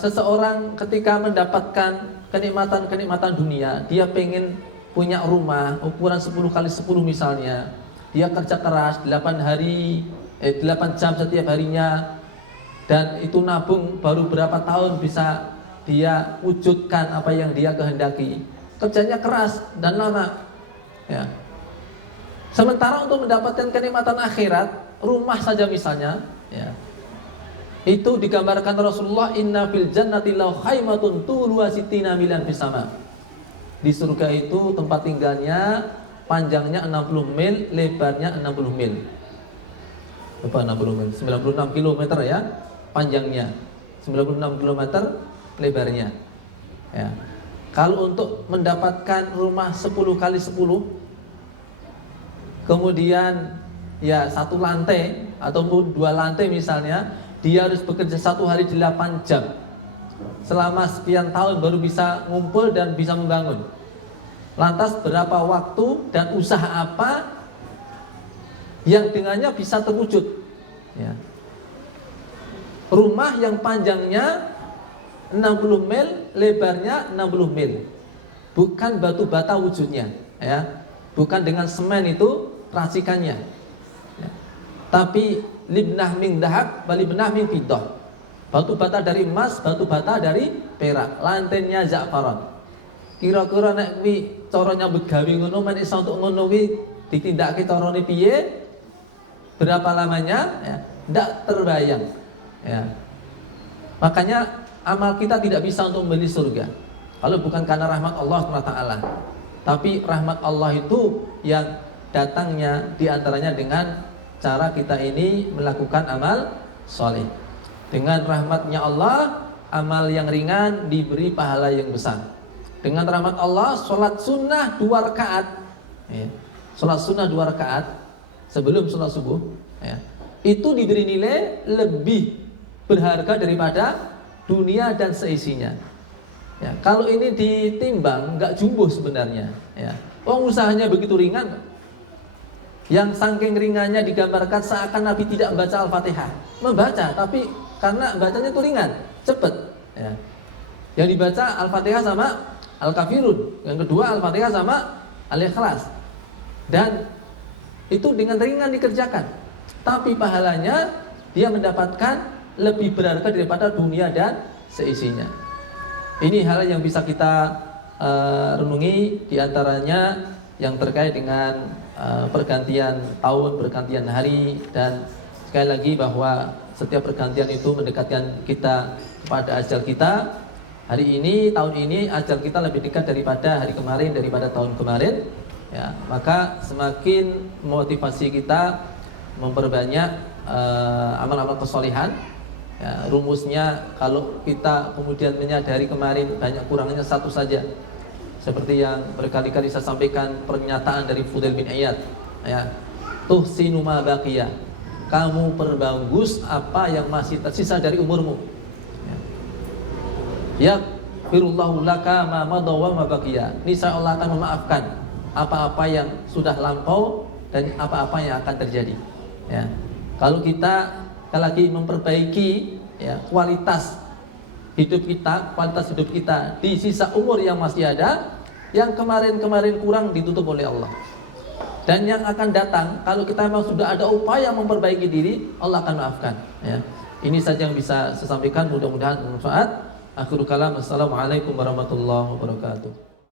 seseorang ketika mendapatkan kenikmatan-kenikmatan dunia, dia pengen punya rumah ukuran 10 kali 10 misalnya. Dia kerja keras 8 jam setiap harinya, dan itu nabung baru berapa tahun bisa dia wujudkan apa yang dia kehendaki. Kerjanya keras dan lama, ya. Sementara untuk mendapatkan kenikmatan akhirat, rumah saja misalnya, ya, itu digambarkan Rasulullah, inna fil jannati law khaymatun tuluha sittina milan fis sama. Di surga itu tempat tinggalnya panjangnya 60 mil, lebarnya 60 mil. Berapa 60 mil? 96 km, ya, panjangnya. 96 km lebarnya, ya. Kalau untuk mendapatkan rumah 10 kali 10, kemudian ya 1 lantai ataupun 2 lantai misalnya, dia harus bekerja 1 hari 8 jam. Selama sekian tahun baru bisa ngumpul dan bisa membangun. Lantas berapa waktu dan usaha apa yang dengannya bisa terwujud, ya. Rumah yang panjangnya 60 mil, lebarnya 60 mil. Bukan batu bata wujudnya, ya. Bukan dengan semen itu racikannya, ya. Tapi libnah min dahab, balibnah min fiddah. Batu bata dari emas, batu bata dari perak, lantainya za'faran. Kira-kira nek kuwi caranya begawe ngono, men iso untuk ngono kuwi ditindakake carane piye? Berapa lamanya? Ya, ndak terbayang, ya. Makanya amal kita tidak bisa untuk membeli surga kalau bukan karena rahmat Allah SWT. Tapi rahmat Allah itu yang datangnya diantaranya dengan cara kita ini melakukan amal soleh. Dengan rahmatnya Allah, amal yang ringan diberi pahala yang besar. Dengan rahmat Allah, sholat sunnah 2 rakaat, ya. Sholat sunnah 2 rakaat sebelum sholat subuh, ya, itu diberi nilai lebih berharga daripada dunia dan seisinya. Ya, kalau ini ditimbang nggak jumbo sebenarnya. Ya. Usahanya begitu ringan, yang saking ringannya digambarkan seakan Nabi tidak membaca Al-Fatihah. Membaca, tapi karena bacanya itu ringan, cepet. Ya. Yang dibaca Al-Fatihah sama Al-Kafirun, yang kedua Al-Fatihah sama Al-Ikhlas. Dan itu dengan ringan dikerjakan, tapi pahalanya dia mendapatkan lebih berharga daripada dunia dan seisinya. Ini hal yang bisa kita renungi, diantaranya yang terkait dengan pergantian tahun, pergantian hari, dan sekali lagi bahwa setiap pergantian itu mendekatkan kita kepada ajal kita. Hari ini, tahun ini ajal kita lebih dekat daripada hari kemarin, daripada tahun kemarin. Ya, maka semakin motivasi kita memperbanyak amal-amal kesolihan. Ya, rumusnya kalau kita kemudian menyadari kemarin banyak kurangnya satu saja, seperti yang berkali-kali saya sampaikan pernyataan dari Fudail bin Iyad, ya, tuhsinu ma baqiya, kamu perbagus apa yang masih tersisa dari umurmu. Ya, firullahu laka ma madha wa ma baqiya, niscaya Allah akan memaafkan apa-apa yang sudah lampau dan apa-apa yang akan terjadi. Ya, kalau kita lagi memperbaiki, ya, kualitas hidup kita di sisa umur yang masih ada, yang kemarin-kemarin kurang ditutup oleh Allah. Dan yang akan datang, kalau kita memang sudah ada upaya memperbaiki diri, Allah akan maafkan. Ya. Ini saja yang bisa saya sampaikan, mudah-mudahan bermanfaat. Akhirul kalam, assalamualaikum warahmatullahi wabarakatuh.